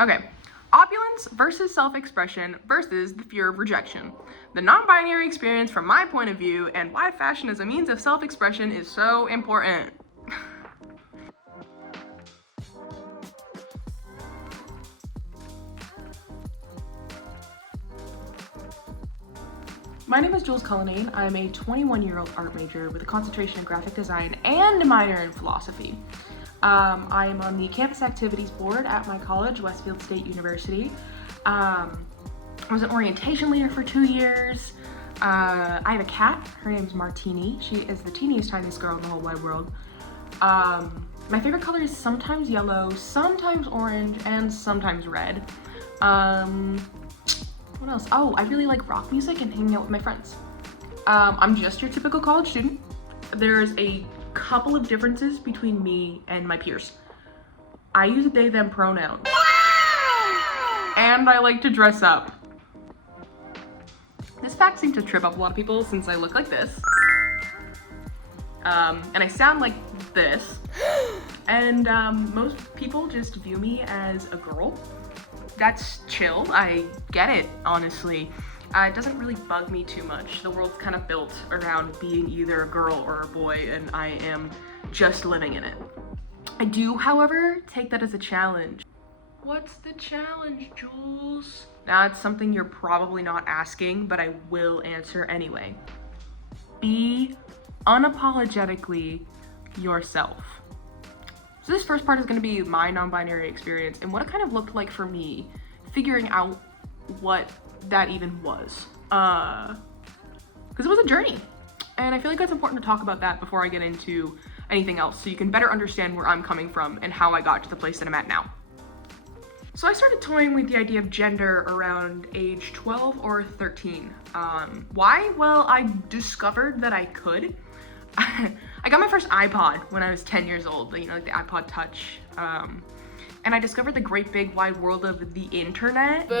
Okay, opulence versus self-expression versus the fear of rejection. The non-binary experience from my point of view and why fashion as a means of self-expression is so important. My name is Jules Cullinane. I'm a 21-year-old art major with a concentration in graphic design and a minor in philosophy. I am on the campus activities board at my college, Westfield State University. I was an orientation leader for 2 years. I have a cat. Her name's Martini. She is the teeniest, tiniest girl in the whole wide world. My favorite color is sometimes yellow, sometimes orange, and sometimes red. What else? Oh, I really like rock music and hanging out with my friends. I'm just your typical college student. There's a couple of differences between me and my peers. I use they, them pronouns. And I like to dress up. This fact seems to trip up a lot of people since I look like this. And I sound like this. And most people just view me as a girl. That's chill. I get it, honestly. It doesn't really bug me too much. The world's kind of built around being either a girl or a boy, and I am just living in it. I do, however, take that as a challenge. What's the challenge, Jules? Now, it's something you're probably not asking, but I will answer anyway. Be unapologetically yourself. So this first part is going to be my non-binary experience and what it kind of looked like for me, figuring out what that even was. Because it was a journey. And I feel like it's important to talk about that before I get into anything else, so you can better understand where I'm coming from and how I got to the place that I'm at now. So I started toying with the idea of gender around age 12 or 13. Why? Well, I discovered that I could. I got my first iPod when I was 10 years old, you know, like the iPod Touch. And I discovered the great big wide world of the internet. Boo!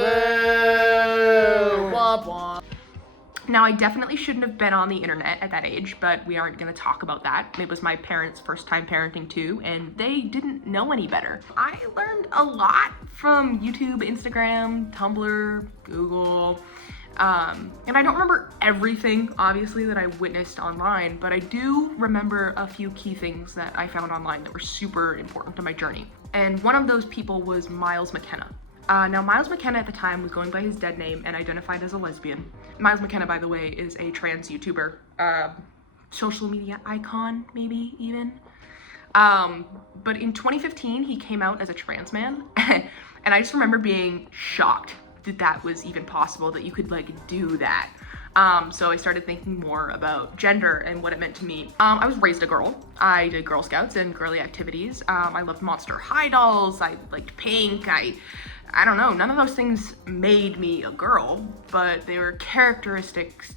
Womp womp. Now, I definitely shouldn't have been on the internet at that age, but we aren't gonna talk about that. It was my parents' first time parenting too, and they didn't know any better. I learned a lot from YouTube, Instagram, Tumblr, Google. And I don't remember everything, obviously, that I witnessed online, but I do remember a few key things that I found online that were super important to my journey. And one of those people was Miles McKenna. Now, Miles McKenna at the time was going by his dead name and identified as a lesbian. Miles McKenna, by the way, is a trans YouTuber, social media icon, maybe even. But in 2015, he came out as a trans man, and I just remember being shocked that that was even possible, that you could like do that. So I started thinking more about gender and what it meant to me. I was raised a girl. I did Girl Scouts and girly activities. I loved Monster High dolls. I liked pink. I don't know, none of those things made me a girl, but they were characteristics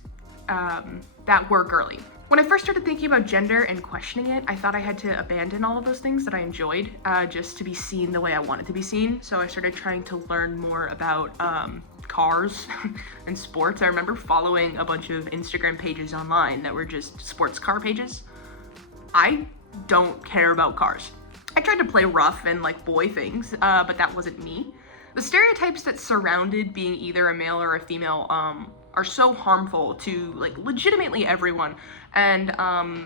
that were girly. When I first started thinking about gender and questioning it, I thought I had to abandon all of those things that I enjoyed just to be seen the way I wanted to be seen. So I started trying to learn more about cars and sports. I remember following a bunch of Instagram pages online that were just sports car pages. I don't care about cars. I tried to play rough and like boy things, but that wasn't me. The stereotypes that surrounded being either a male or a female are so harmful to like legitimately everyone, and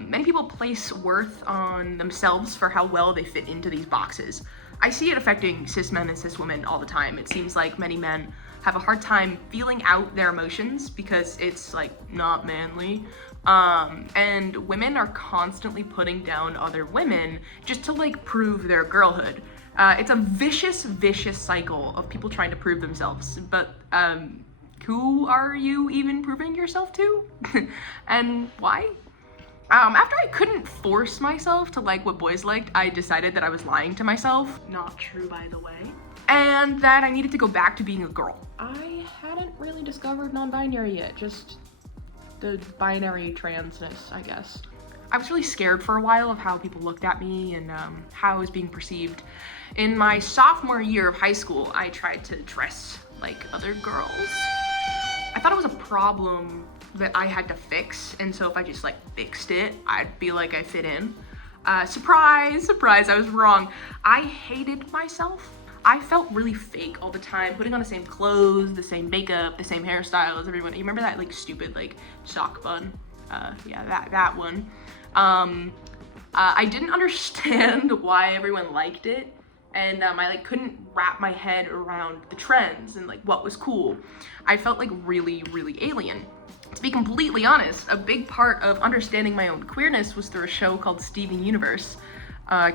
many people place worth on themselves for how well they fit into these boxes. I see it affecting cis men and cis women all the time. It seems like many men have a hard time feeling out their emotions because it's like not manly. And women are constantly putting down other women just to like prove their girlhood. It's a vicious cycle of people trying to prove themselves, but who are you even proving yourself to? And why? After I couldn't force myself to like what boys liked, I decided that I was lying to myself. Not true, by the way. And that I needed to go back to being a girl. I hadn't really discovered non-binary yet, just the binary transness, I guess. I was really scared for a while of how people looked at me and how I was being perceived. In my sophomore year of high school, I tried to dress like other girls. I thought it was a problem that I had to fix, and so if I just like fixed it, I'd feel like I fit in. Surprise, I was wrong. I hated myself. I felt really fake all the time, putting on the same clothes, the same makeup, the same hairstyle as everyone. You remember that like stupid like sock bun? Yeah, that one. I didn't understand why everyone liked it, and I like couldn't wrap my head around the trends and like what was cool. I felt like really alien. To be completely honest, a big part of understanding my own queerness was through a show called Steven Universe.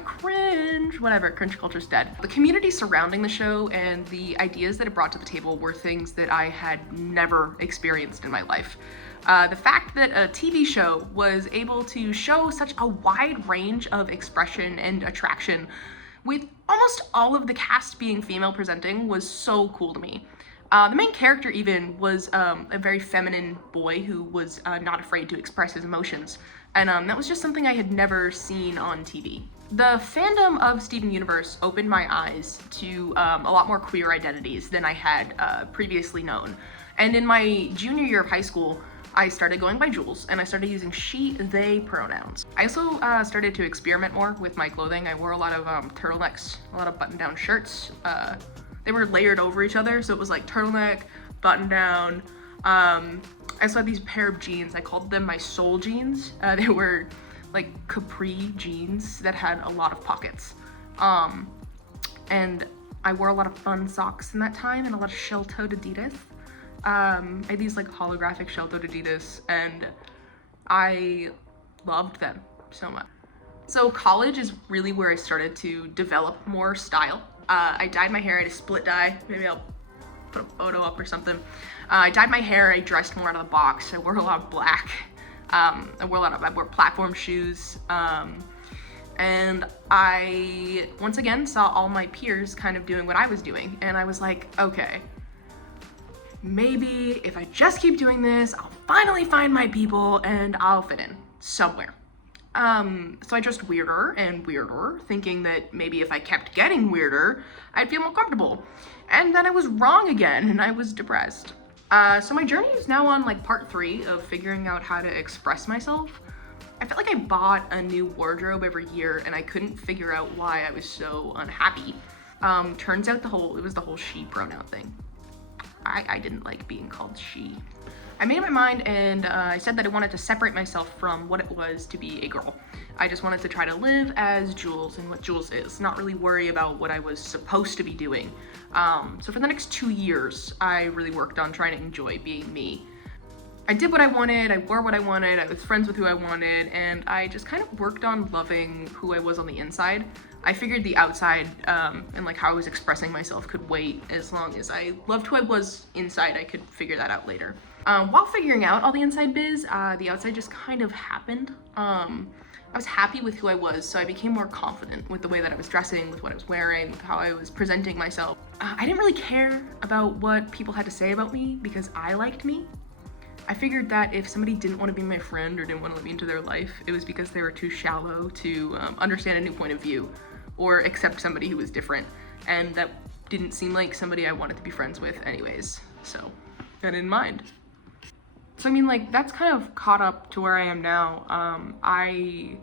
Cringe, whatever, cringe culture's dead. The community surrounding the show and the ideas that it brought to the table were things that I had never experienced in my life. The fact that a TV show was able to show such a wide range of expression and attraction, with almost all of the cast being female presenting, was so cool to me. The main character even was a very feminine boy who was not afraid to express his emotions, and that was just something I had never seen on TV. The fandom of Steven Universe opened my eyes to a lot more queer identities than I had previously known. And in my junior year of high school, I started going by Jules, and I started using she, they pronouns. I also started to experiment more with my clothing. I wore a lot of turtlenecks, a lot of button-down shirts. They were layered over each other, so it was like turtleneck, button-down. I also had these pair of jeans. I called them my soul jeans. They were like capri jeans that had a lot of pockets. And I wore a lot of fun socks in that time and a lot of shell-toed Adidas. I had these like holographic shell-toed Adidas, and I loved them so much. So college is really where I started to develop more style. I dyed my hair, I had a split dye. Maybe I'll put a photo up or something. I dyed my hair, I dressed more out of the box. I wore a lot of black. I wore platform shoes. And I, once again, saw all my peers kind of doing what I was doing. And I was like, okay, maybe if I just keep doing this, I'll finally find my people and I'll fit in somewhere. So I dressed weirder and weirder, thinking that maybe if I kept getting weirder, I'd feel more comfortable. And then I was wrong again, and I was depressed. So my journey is now on like part 3 of figuring out how to express myself. I felt like I bought a new wardrobe every year, and I couldn't figure out why I was so unhappy. Turns out it was the whole she pronoun thing. I didn't like being called she. I made up my mind, and I said that I wanted to separate myself from what it was to be a girl. I just wanted to try to live as Jules and what Jules is, not really worry about what I was supposed to be doing. So for the next 2 years, I really worked on trying to enjoy being me. I did what I wanted, I wore what I wanted, I was friends with who I wanted, and I just kind of worked on loving who I was on the inside. I figured the outside and like how I was expressing myself could wait. As long as I loved who I was inside, I could figure that out later. While figuring out all the inside biz, the outside just kind of happened. I was happy with who I was, so I became more confident with the way that I was dressing, with what I was wearing, with how I was presenting myself. I didn't really care about what people had to say about me because I liked me. I figured that if somebody didn't want to be my friend or didn't want to let me into their life, it was because they were too shallow to understand a new point of view or accept somebody who was different, and that didn't seem like somebody I wanted to be friends with anyways, so that in mind. So I mean, like, that's kind of caught up to where I am now. I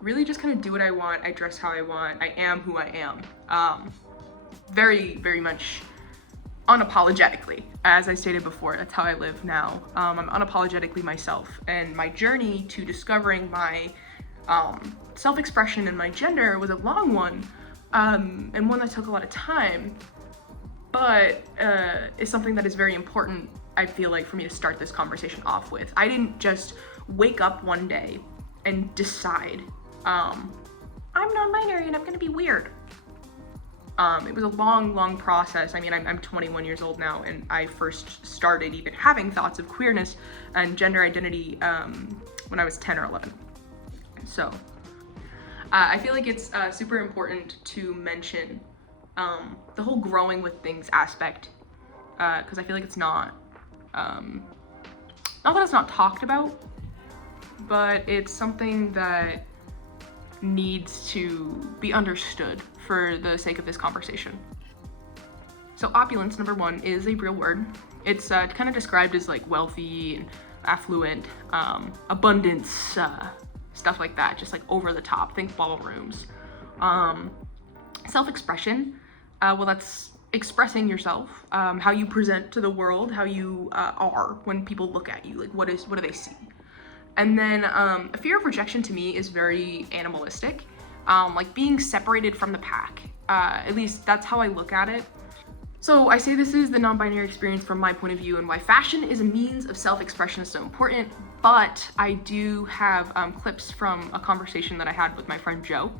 really just kind of do what I want, I dress how I want, I am who I am. Very much unapologetically. As I stated before, that's how I live now. I'm unapologetically myself, and my journey to discovering my self-expression and my gender was a long one, and one that took a lot of time, but is something that is very important, I feel like, for me to start this conversation off with. I didn't just wake up one day and decide, I'm non-binary and I'm gonna be weird. It was a long process. I mean, I'm 21 years old now, and I first started even having thoughts of queerness and gender identity when I was 10 or 11. So I feel like it's super important to mention the whole growing with things aspect, because I feel like it's not that it's not talked about, but it's something that needs to be understood for the sake of this conversation. So opulence, number 1, is a real word. It's kind of described as like wealthy and affluent, abundance, stuff like that, just like over the top. Think ballrooms. Self-expression. Well, that's expressing yourself, how you present to the world, how you are when people look at you. Like, what do they see? And then a fear of rejection to me is very animalistic, like being separated from the pack. At least that's how I look at it. So I say this is the non-binary experience from my point of view and why fashion is a means of self-expression is so important, but I do have clips from a conversation that I had with my friend Joe,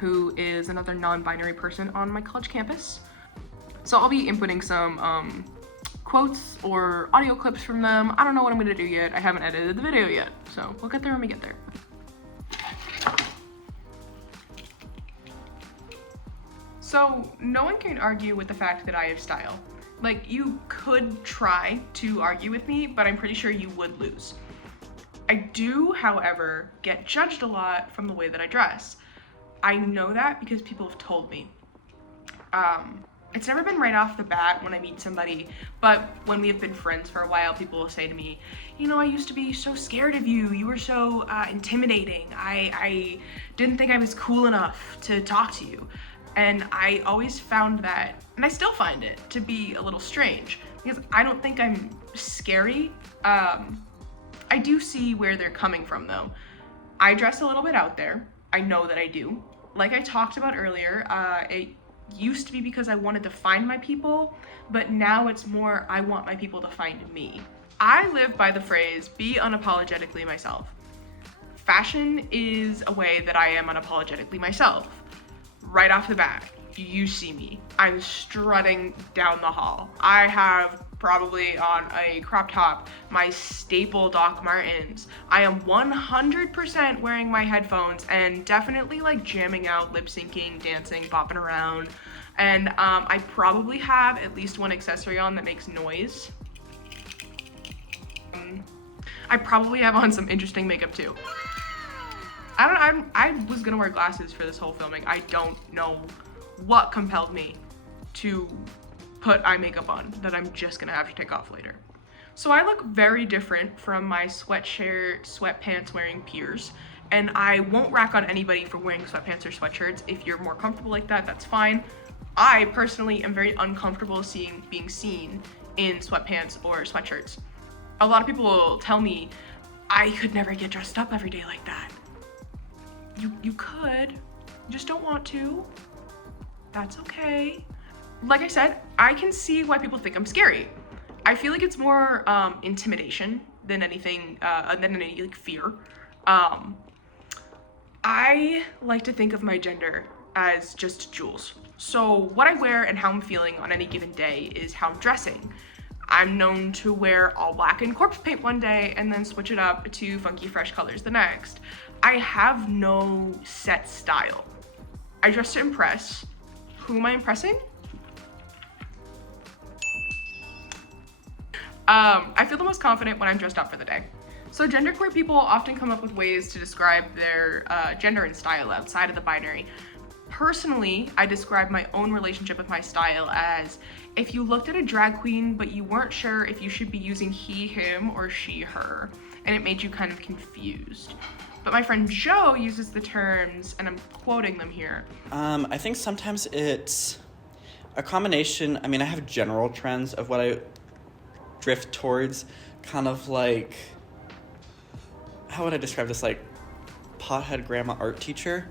who is another non-binary person on my college campus. So I'll be inputting some quotes or audio clips from them. I don't know what I'm gonna do yet. I haven't edited the video yet, so we'll get there when we get there. So no one can argue with the fact that I have style. Like, you could try to argue with me, but I'm pretty sure you would lose. I do, however, get judged a lot from the way that I dress. I know that because people have told me. It's never been right off the bat when I meet somebody, but when we have been friends for a while, people will say to me, you know, I used to be so scared of you. You were so intimidating. I didn't think I was cool enough to talk to you. And I always found that, and I still find it, to be a little strange because I don't think I'm scary. I do see where they're coming from though. I dress a little bit out there. I know that I do. Like I talked about earlier, it used to be because I wanted to find my people, but now it's more I want my people to find me. I live by the phrase, be unapologetically myself. Fashion is a way that I am unapologetically myself. Right off the bat, you see me. I'm strutting down the hall. I have probably on a crop top my staple Doc Martens. I am 100% wearing my headphones and definitely like jamming out, lip syncing, dancing, bopping around. And I probably have at least one accessory on that makes noise. I probably have on some interesting makeup too. I was gonna wear glasses for this whole filming. I don't know what compelled me to put eye makeup on that I'm just gonna have to take off later. So I look very different from my sweatshirt, sweatpants wearing peers, and I won't rack on anybody for wearing sweatpants or sweatshirts. If you're more comfortable like that, that's fine. I personally am very uncomfortable being seen in sweatpants or sweatshirts. A lot of people will tell me I could never get dressed up every day like that. You could, you just don't want to. That's okay. Like I said, I can see why people think I'm scary. I feel like it's more intimidation than anything, than any like fear. I like to think of my gender as just jewels. So what I wear and how I'm feeling on any given day is how I'm dressing. I'm known to wear all black and corpse paint one day and then switch it up to funky fresh colors the next. I have no set style. I dress to impress. Who am I impressing? I feel the most confident when I'm dressed up for the day. So genderqueer people often come up with ways to describe their gender and style outside of the binary. Personally, I describe my own relationship with my style as if you looked at a drag queen but you weren't sure if you should be using he, him, or she, her, and it made you kind of confused. But my friend Joe uses the terms, and I'm quoting them here. I think sometimes it's a combination. I mean, I have general trends of what I drift towards, kind of like, how would I describe this? Like, pothead grandma art teacher.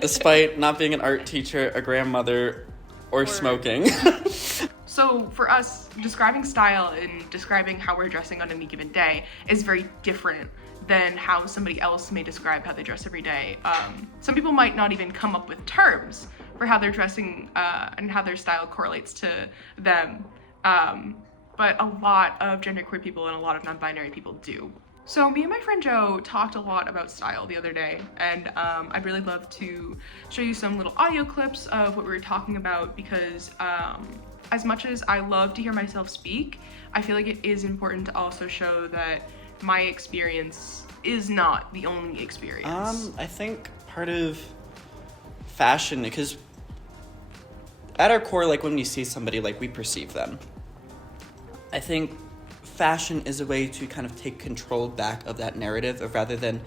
Despite not being an art teacher, a grandmother, or smoking. So for us, describing style and describing how we're dressing on any given day is very different than how somebody else may describe how they dress every day. Some people might not even come up with terms for how they're dressing and how their style correlates to them. But a lot of genderqueer people and a lot of non-binary people do. So me and my friend Joe talked a lot about style the other day, and I'd really love to show you some little audio clips of what we were talking about because as much as I love to hear myself speak, I feel like it is important to also show that my experience is not the only experience. I think part of fashion, because at our core, like when we see somebody, like we perceive them. I think fashion is a way to kind of take control back of that narrative of rather than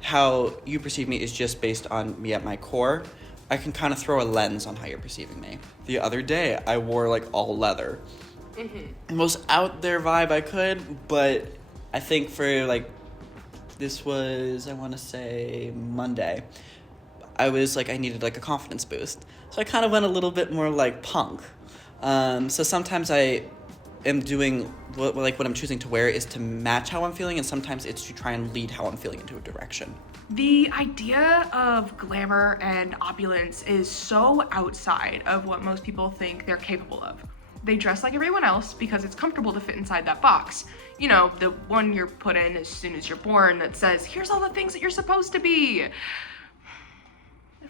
how you perceive me is just based on me at my core. I can kind of throw a lens on how you're perceiving me. The other day, I wore like all leather. The most out there vibe I could, but I think for like, this was, I want to say Monday, I was like, I needed like a confidence boost. So I kind of went a little bit more like punk. So sometimes I am doing, what I'm choosing to wear is to match how I'm feeling, and sometimes it's to try and lead how I'm feeling into a direction. The idea of glamour and opulence is so outside of what most people think they're capable of. They dress like everyone else because it's comfortable to fit inside that box. You know, the one you're put in as soon as you're born that says, here's all the things that you're supposed to be.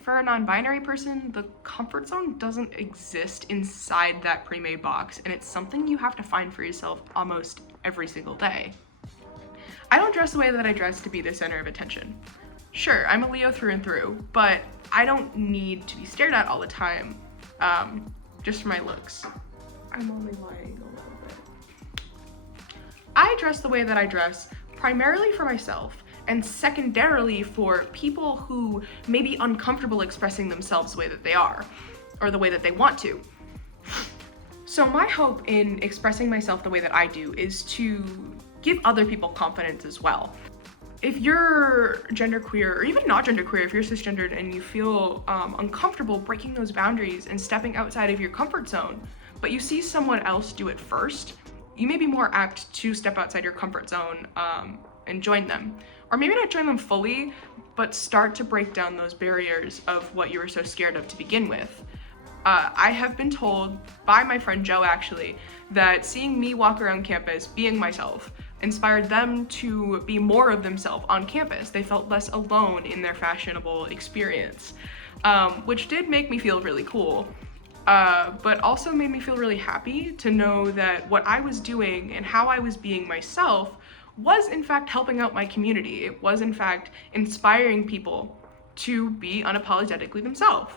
For a non-binary person, the comfort zone doesn't exist inside that pre-made box, and it's something you have to find for yourself almost every single day. I don't dress the way that I dress to be the center of attention. Sure, I'm a Leo through and through, but I don't need to be stared at all the time, just for my looks. I'm only lying a little bit. I dress the way that I dress primarily for myself, and secondarily for people who may be uncomfortable expressing themselves the way that they are, or the way that they want to. So my hope in expressing myself the way that I do is to give other people confidence as well. If you're genderqueer, or even not genderqueer, if you're cisgendered and you feel uncomfortable breaking those boundaries and stepping outside of your comfort zone, but you see someone else do it first, you may be more apt to step outside your comfort zone and join them. Or maybe not join them fully, but start to break down those barriers of what you were so scared of to begin with. I have been told by my friend Joe, actually, that seeing me walk around campus being myself inspired them to be more of themselves on campus. They felt less alone in their fashionable experience, which did make me feel really cool, but also made me feel really happy to know that what I was doing and how I was being myself was in fact helping out my community. It was in fact inspiring people to be unapologetically themselves.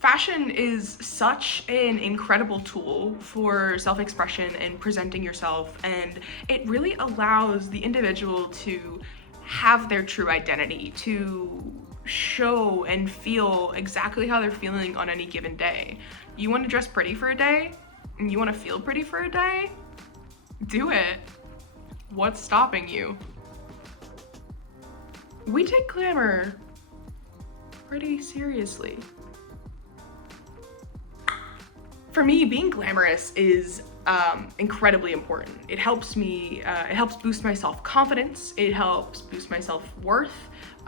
Fashion is such an incredible tool for self-expression and presenting yourself, and it really allows the individual to have their true identity, to show and feel exactly how they're feeling on any given day. You want to dress pretty for a day, and you want to feel pretty for a day? Do it. What's stopping you? We take glamour pretty seriously. For me, being glamorous is incredibly important. It helps me, it helps boost my self-confidence, it helps boost my self-worth,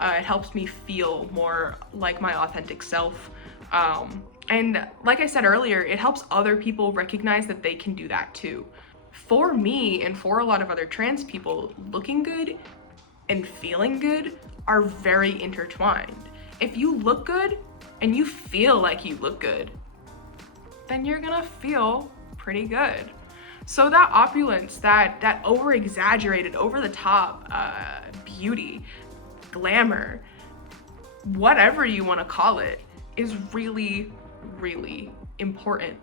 it helps me feel more like my authentic self. And like I said earlier, it helps other people recognize that they can do that too. For me, and for a lot of other trans people, looking good and feeling good are very intertwined. If you look good and you feel like you look good, then you're gonna feel pretty good. So that opulence, that over-exaggerated, over-the-top beauty, glamour, whatever you wanna call it, is really, really important.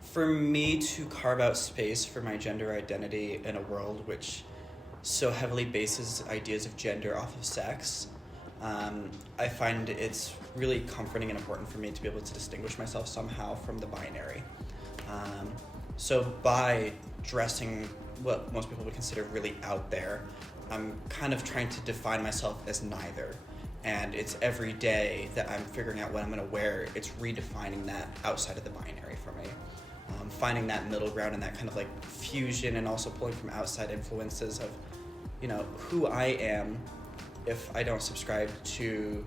For me to carve out space for my gender identity in a world which so heavily bases ideas of gender off of sex, I find it's really comforting and important for me to be able to distinguish myself somehow from the binary. So by dressing what most people would consider really out there, I'm kind of trying to define myself as neither. And it's every day that I'm figuring out what I'm going to wear, it's redefining that outside of the binary for me. Finding that middle ground and that kind of like fusion, and also pulling from outside influences of, you know, who I am if I don't subscribe to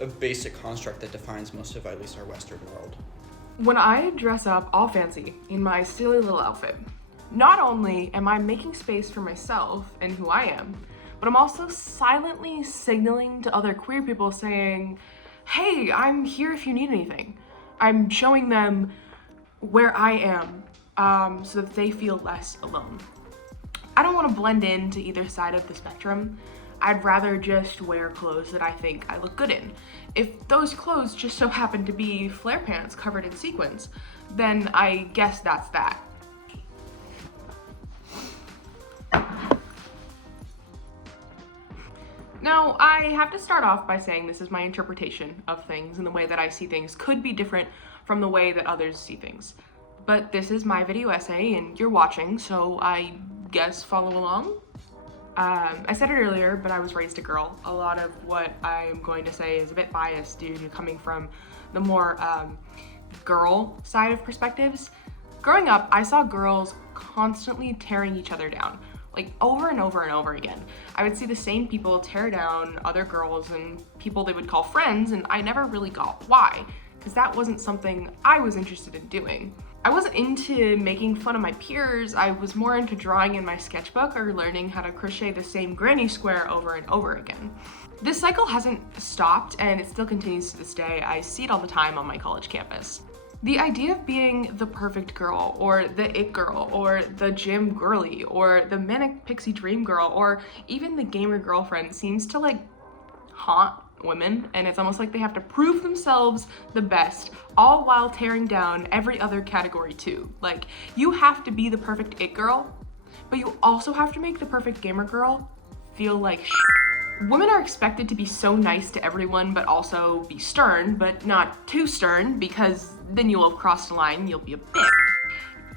a basic construct that defines most of at least our Western world. When I dress up all fancy in my silly little outfit, not only am I making space for myself and who I am, but I'm also silently signaling to other queer people saying, hey, I'm here if you need anything. I'm showing them where I am, so that they feel less alone. I don't want to blend into either side of the spectrum. I'd rather just wear clothes that I think I look good in. If those clothes just so happen to be flare pants covered in sequins, then I guess that's that. Now, I have to start off by saying this is my interpretation of things, and the way that I see things could be different from the way that others see things. But this is my video essay, and you're watching, so I guess follow along. I said it earlier, but I was raised a girl. A lot of what I am going to say is a bit biased due to coming from the more girl side of perspectives. Growing up, I saw girls constantly tearing each other down, like over and over and over again. I would see the same people tear down other girls and people they would call friends, and I never really got why, because that wasn't something I was interested in doing. I wasn't into making fun of my peers. I was more into drawing in my sketchbook or learning how to crochet the same granny square over and over again. This cycle hasn't stopped, and it still continues to this day. I see it all the time on my college campus. The idea of being the perfect girl, or the it girl, or the gym girly, or the manic pixie dream girl, or even the gamer girlfriend seems to like haunt women, and it's almost like they have to prove themselves the best, all while tearing down every other category too. Like, you have to be the perfect it girl, but you also have to make the perfect gamer girl feel like shit. Women are expected to be so nice to everyone, but also be stern, but not too stern, because then you'll have crossed the line and you'll be a bitch.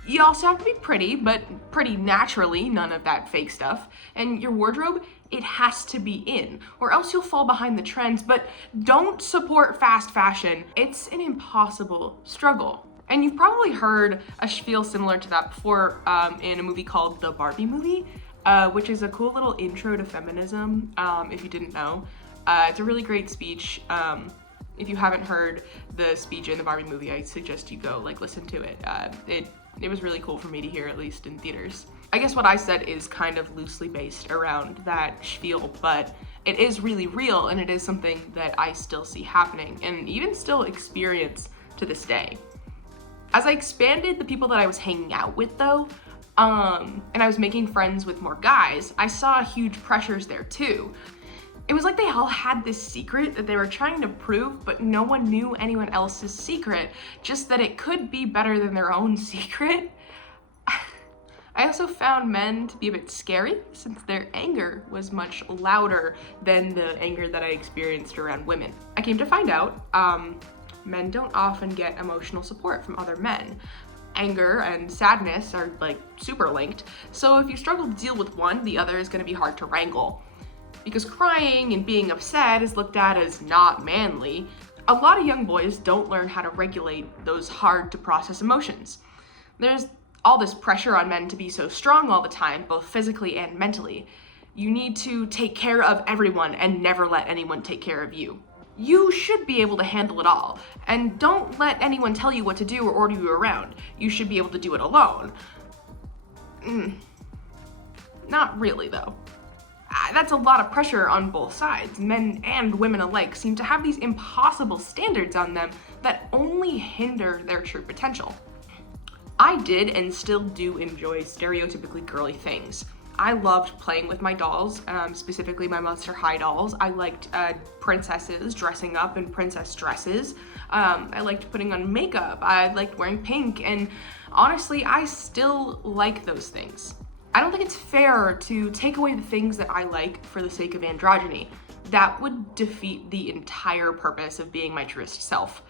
You also have to be pretty, but pretty naturally, none of that fake stuff. And your wardrobe, it has to be in, or else you'll fall behind the trends. But don't support fast fashion. It's an impossible struggle. And you've probably heard a spiel similar to that before in a movie called The Barbie Movie, which is a cool little intro to feminism, if you didn't know. It's a really great speech. If you haven't heard the speech in the Barbie movie, I suggest you go listen to it. It was really cool for me to hear, at least in theaters. I guess what I said is kind of loosely based around that spiel, but it is really real, and it is something that I still see happening and even still experience to this day. As I expanded the people that I was hanging out with though, and I was making friends with more guys, I saw huge pressures there too. It was like they all had this secret that they were trying to prove, but no one knew anyone else's secret, just that it could be better than their own secret. I also found men to be a bit scary, since their anger was much louder than the anger that I experienced around women. I came to find out, men don't often get emotional support from other men. Anger and sadness are super linked, so if you struggle to deal with one, the other is going to be hard to wrangle. Because crying and being upset is looked at as not manly, a lot of young boys don't learn how to regulate those hard to process emotions. There's all this pressure on men to be so strong all the time, both physically and mentally. You need to take care of everyone and never let anyone take care of you. You should be able to handle it all, and don't let anyone tell you what to do or order you around. You should be able to do it alone. Not really though. That's a lot of pressure on both sides. Men and women alike seem to have these impossible standards on them that only hinder their true potential. I did and still do enjoy stereotypically girly things. I loved playing with my dolls, specifically my Monster High dolls. I liked princesses dressing up in princess dresses. I liked putting on makeup. I liked wearing pink, and honestly, I still like those things. I don't think it's fair to take away the things that I like for the sake of androgyny. That would defeat the entire purpose of being my truest self.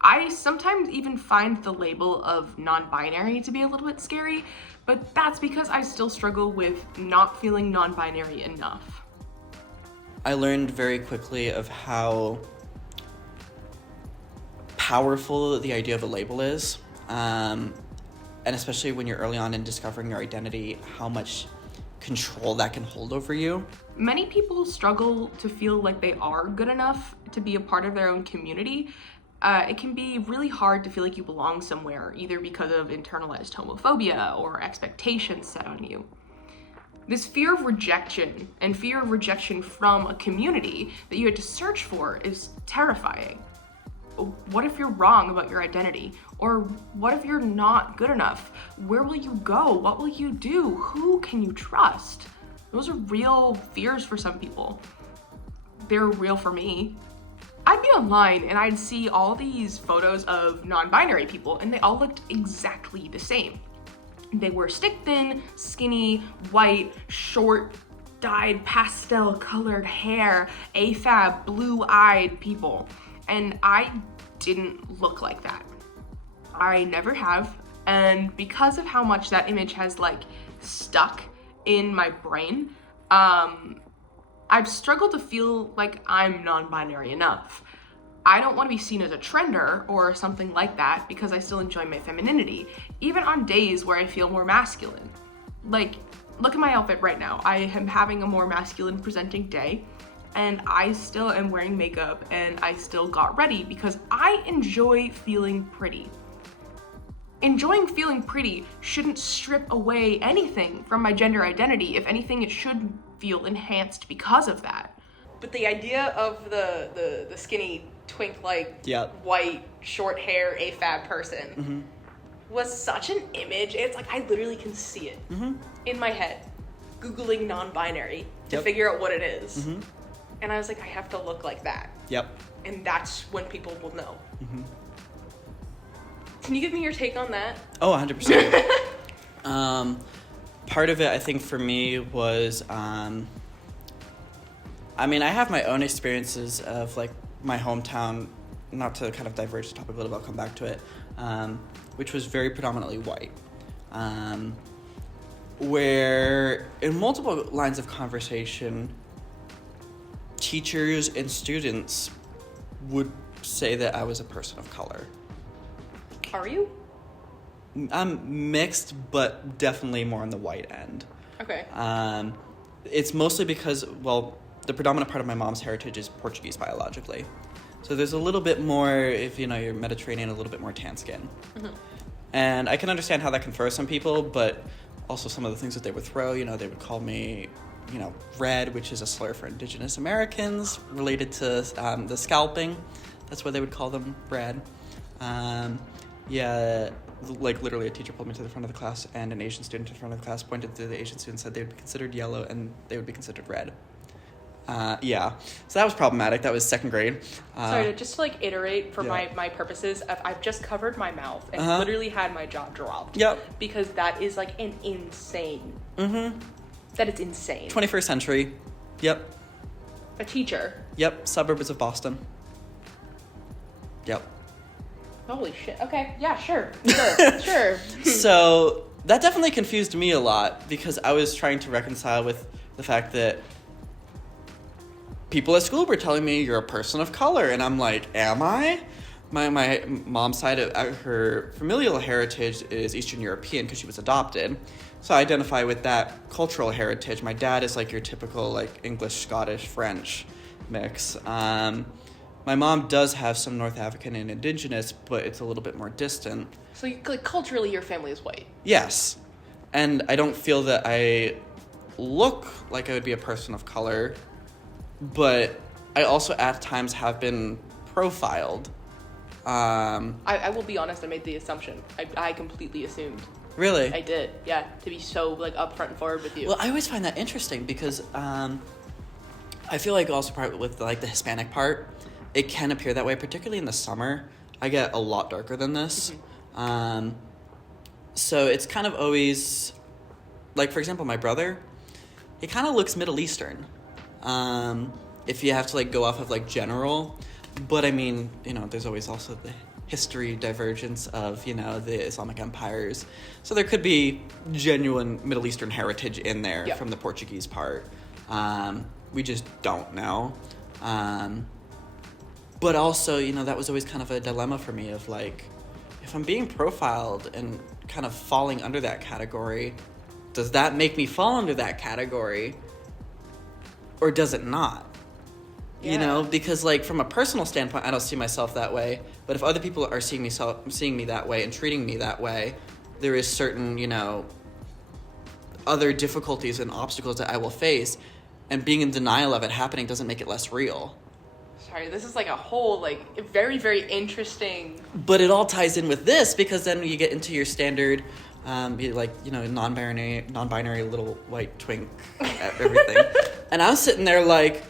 I sometimes even find the label of non-binary to be a little bit scary, but that's because I still struggle with not feeling non-binary enough. I learned very quickly of how powerful the idea of a label is. And especially when you're early on in discovering your identity, how much control that can hold over you. Many people struggle to feel like they are good enough to be a part of their own community. It can be really hard to feel like you belong somewhere, either because of internalized homophobia or expectations set on you. This fear of rejection and fear of rejection from a community that you had to search for is terrifying. What if you're wrong about your identity? Or what if you're not good enough? Where will you go? What will you do? Who can you trust? Those are real fears for some people. They're real for me. I'd be online and I'd see all these photos of non-binary people, and they all looked exactly the same. They were stick thin, skinny, white, short, dyed pastel colored hair, AFAB, blue-eyed people. And I didn't look like that. I never have. And because of how much that image has like stuck in my brain, I've struggled to feel like I'm non-binary enough. I don't want to be seen as a trender or something like that because I still enjoy my femininity, even on days where I feel more masculine. Like, look at my outfit right now. I am having a more masculine presenting day, and I still am wearing makeup, and I still got ready because I enjoy feeling pretty. Enjoying feeling pretty shouldn't strip away anything from my gender identity. If anything, it should feel enhanced because of that. But the idea of the skinny twink like white short hair AFAB person was such an image. It's like I literally can see it in my head, Googling non-binary to figure out what it is. And I was like, I have to look like that. And that's when people will know. Can you give me your take on that? Oh, 100%. Part of it, I think, for me was, I mean, I have my own experiences of, like, my hometown, not to kind of diverge the topic a little bit, I'll come back to it, which was very predominantly white. Where in multiple lines of conversation, teachers and students would say that I was a person of color. Are you? I'm mixed, but definitely more on the white end. Okay. It's mostly because, well, the predominant part of my mom's heritage is Portuguese biologically. So there's a little bit more, if you know, you're Mediterranean, a little bit more tan skin. And I can understand how that can throw some people, but also some of the things that they would throw, you know, they would call me, you know, red, which is a slur for Indigenous Americans related to the scalping. That's why they would call them red. Yeah, like literally a teacher pulled me to the front of the class and an Asian student to the front of the class pointed to the Asian student and said they would be considered yellow and they would be considered red. Yeah, so that was problematic. That was second grade. Sorry, just to like iterate for my purposes, I've just covered my mouth and literally had my jaw dropped. Yep. Because that is like an insane. That is insane. 21st century. Yep. A teacher. Yep, suburbs of Boston. Yep. Holy shit. Okay, yeah, sure. Sure. So that definitely confused me a lot because I was trying to reconcile with the fact that people at school were telling me you're a person of color, and I'm like, am I? My mom's side of her familial heritage is Eastern European because she was adopted. So I identify with that cultural heritage. My dad is like your typical like English, Scottish, French mix. My mom does have some North African and Indigenous, but it's a little bit more distant. So like culturally your family is white? Yes. And I don't feel that I look like I would be a person of color, but I also at times have been profiled. I will be honest, I made the assumption. I completely assumed. Really? I did, yeah, to be so like upfront and forward with you. Well, I always find that interesting because I feel like also part with like the Hispanic part, it can appear that way, particularly in the summer. I get a lot darker than this. So it's kind of always, like for example, my brother, he kind of looks Middle Eastern. If you have to like go off of like general, but I mean, you know, there's always also the history divergence of, you know, the Islamic empires. So there could be genuine Middle Eastern heritage in there from the Portuguese part. We just don't know. But also, you know, that was always kind of a dilemma for me of like, if I'm being profiled and kind of falling under that category, does that make me fall under that category? Or does it not? You know, because like from a personal standpoint, I don't see myself that way. But if other people are seeing me that way and treating me that way, there is certain, you know, other difficulties and obstacles that I will face. And being in denial of it happening doesn't make it less real. Sorry, this is like a whole, like, very, very interesting... But it all ties in with this, because then you get into your standard, like, you know, non-binary little white twink, everything. And I'm sitting there like,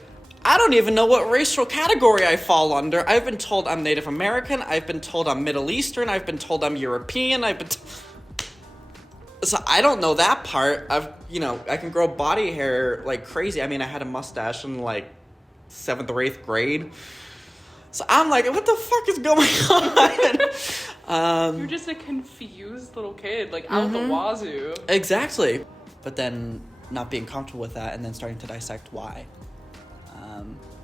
I don't even know what racial category I fall under. I've been told I'm Native American. I've been told I'm Middle Eastern. I've been told I'm European. So I don't know that part. I can grow body hair like crazy. I mean, I had a mustache in like 7th or 8th grade. So I'm like, what the fuck is going on? You're just a confused little kid, like out the wazoo. Exactly. But then not being comfortable with that and then starting to dissect why.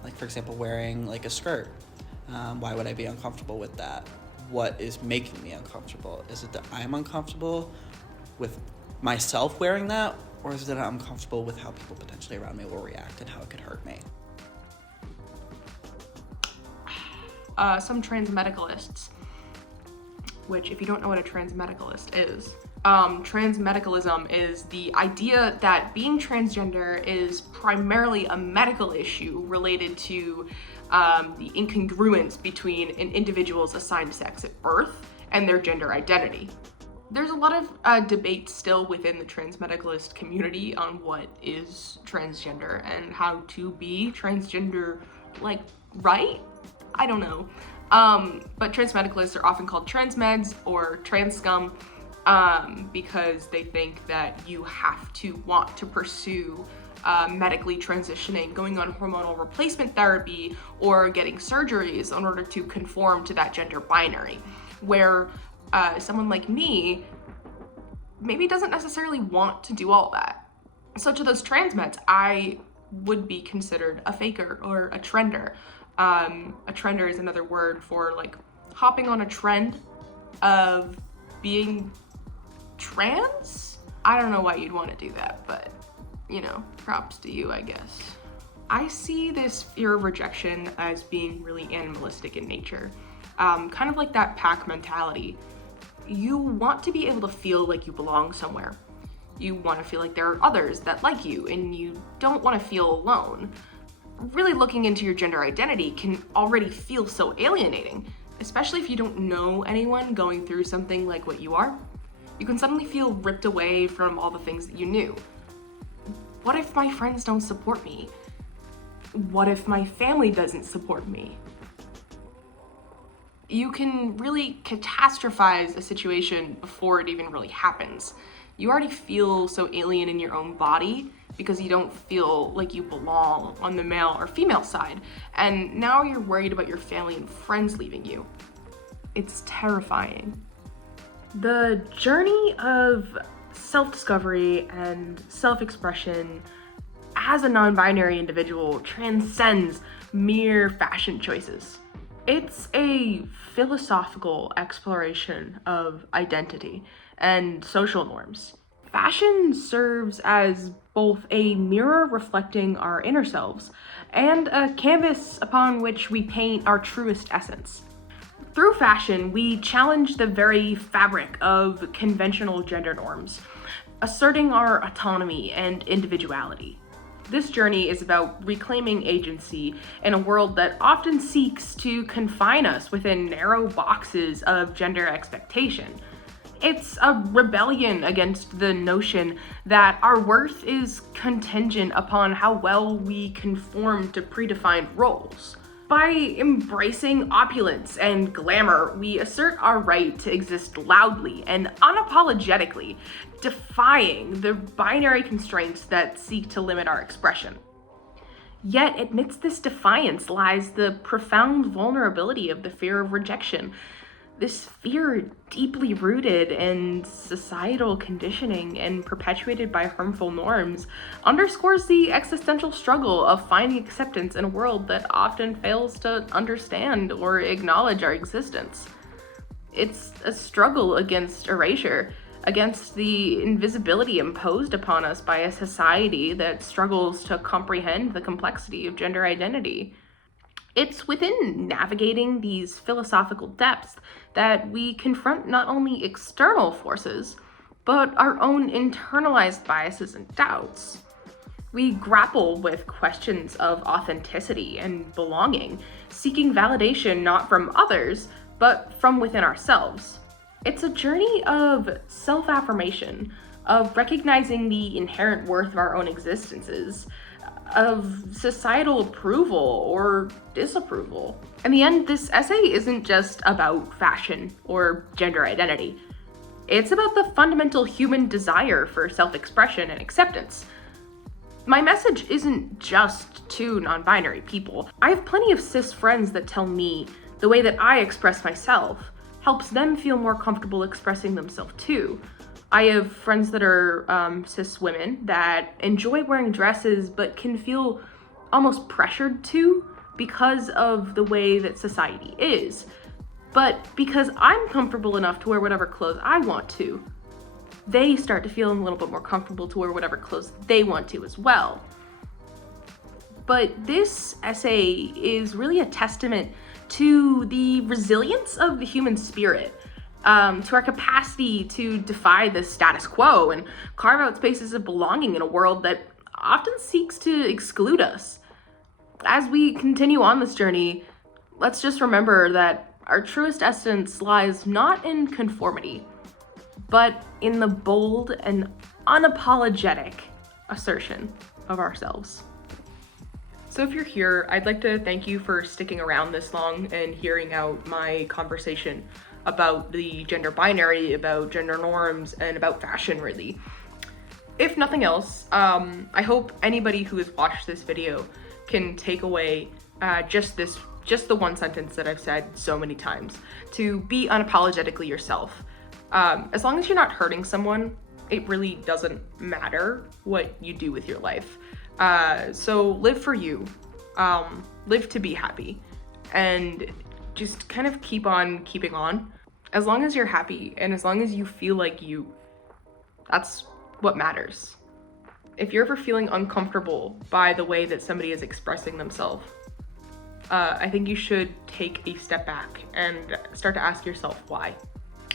Like, for example, wearing like a skirt. Why would I be uncomfortable with that? What is making me uncomfortable? Is it that I'm uncomfortable with myself wearing that? Or is it that I'm uncomfortable with how people potentially around me will react and how it could hurt me? Some transmedicalists, which if you don't know what a transmedicalist is, transmedicalism is the idea that being transgender is primarily a medical issue related to the incongruence between an individual's assigned sex at birth and their gender identity. There's a lot of debate still within the transmedicalist community on what is transgender and how to be transgender, like, right? I don't know. But transmedicalists are often called transmeds or trans scum because they think that you have to want to pursue medically transitioning, going on hormonal replacement therapy, or getting surgeries in order to conform to that gender binary, where someone like me maybe doesn't necessarily want to do all that. So to those transmeds, I would be considered a faker or a trender. A trender is another word for like hopping on a trend of being trans. I don't know why you'd want to do that, but props to you, I guess. I see this fear of rejection as being really animalistic in nature. Kind of like that pack mentality. You want to be able to feel like you belong somewhere. You want to feel like there are others that like you, and you don't want to feel alone. Really looking into your gender identity can already feel so alienating, especially if you don't know anyone going through something like what you are. You can suddenly feel ripped away from all the things that you knew. What if my friends don't support me? What if my family doesn't support me? You can really catastrophize a situation before it even really happens. You already feel so alien in your own body because you don't feel like you belong on the male or female side, and now you're worried about your family and friends leaving you. It's terrifying. The journey of self-discovery and self-expression as a non-binary individual transcends mere fashion choices. It's a philosophical exploration of identity and social norms. Fashion serves as both a mirror reflecting our inner selves and a canvas upon which we paint our truest essence. Through fashion, we challenge the very fabric of conventional gender norms, asserting our autonomy and individuality. This journey is about reclaiming agency in a world that often seeks to confine us within narrow boxes of gender expectation. It's a rebellion against the notion that our worth is contingent upon how well we conform to predefined roles. By embracing opulence and glamour, we assert our right to exist loudly and unapologetically, defying the binary constraints that seek to limit our expression. Yet, amidst this defiance lies the profound vulnerability of the fear of rejection. This fear, deeply rooted in societal conditioning and perpetuated by harmful norms, underscores the existential struggle of finding acceptance in a world that often fails to understand or acknowledge our existence. It's a struggle against erasure, against the invisibility imposed upon us by a society that struggles to comprehend the complexity of gender identity. It's within navigating these philosophical depths that we confront not only external forces, but our own internalized biases and doubts. We grapple with questions of authenticity and belonging, seeking validation not from others, but from within ourselves. It's a journey of self-affirmation, of recognizing the inherent worth of our own existences, of societal approval or disapproval. In the end, this essay isn't just about fashion or gender identity. It's about the fundamental human desire for self-expression and acceptance. My message isn't just to non-binary people. I have plenty of cis friends that tell me the way that I express myself helps them feel more comfortable expressing themselves too. I have friends that are cis women that enjoy wearing dresses but can feel almost pressured to because of the way that society is. But because I'm comfortable enough to wear whatever clothes I want to, they start to feel a little bit more comfortable to wear whatever clothes they want to as well. But this essay is really a testament to the resilience of the human spirit, to our capacity to defy the status quo and carve out spaces of belonging in a world that often seeks to exclude us. As we continue on this journey, let's just remember that our truest essence lies not in conformity, but in the bold and unapologetic assertion of ourselves. So if you're here, I'd like to thank you for sticking around this long and hearing out my conversation about the gender binary, about gender norms, and about fashion, really. If nothing else, I hope anybody who has watched this video can take away just the one sentence that I've said so many times, to be unapologetically yourself. As long as you're not hurting someone, it really doesn't matter what you do with your life. So live for you, live to be happy, and just kind of keep on keeping on. As long as you're happy and as long as you feel like you, that's what matters. If you're ever feeling uncomfortable by the way that somebody is expressing themselves, I think you should take a step back and start to ask yourself why.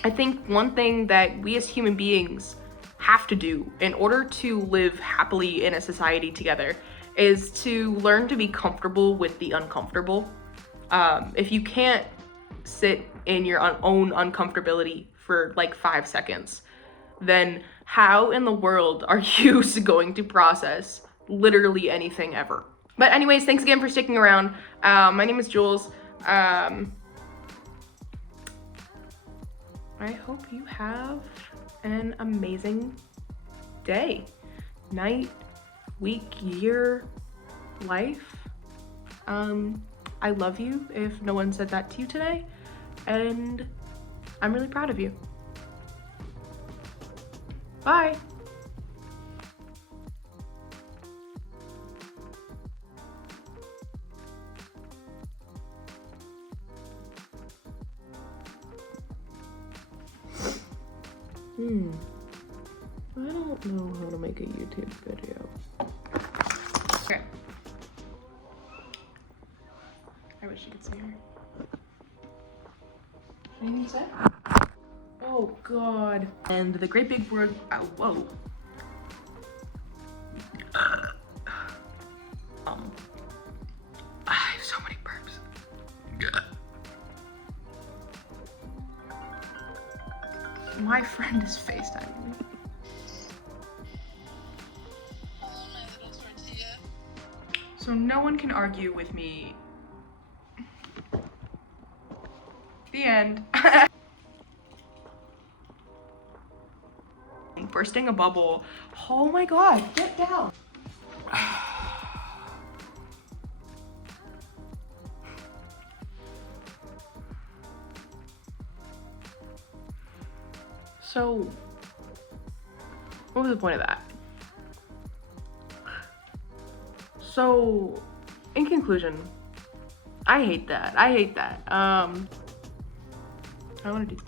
I think one thing that we as human beings have to do in order to live happily in a society together is to learn to be comfortable with the uncomfortable. If you can't sit in your own uncomfortability for like 5 seconds, then how in the world are you going to process literally anything ever? But anyways, thanks again for sticking around. My name is Jules. I hope you have an amazing day, night, week, year, life. I love you if no one said that to you today, and I'm really proud of you. Bye. I don't know how to make a YouTube video. Okay. I wish you could see her. Anything to say? Oh God. And the great big word, whoa. I have so many burps. My friend is FaceTiming me. So no one can argue with me. The end. Bursting a bubble. Oh my God, get down. So, what was the point of that? So, in conclusion, I hate that. I want to do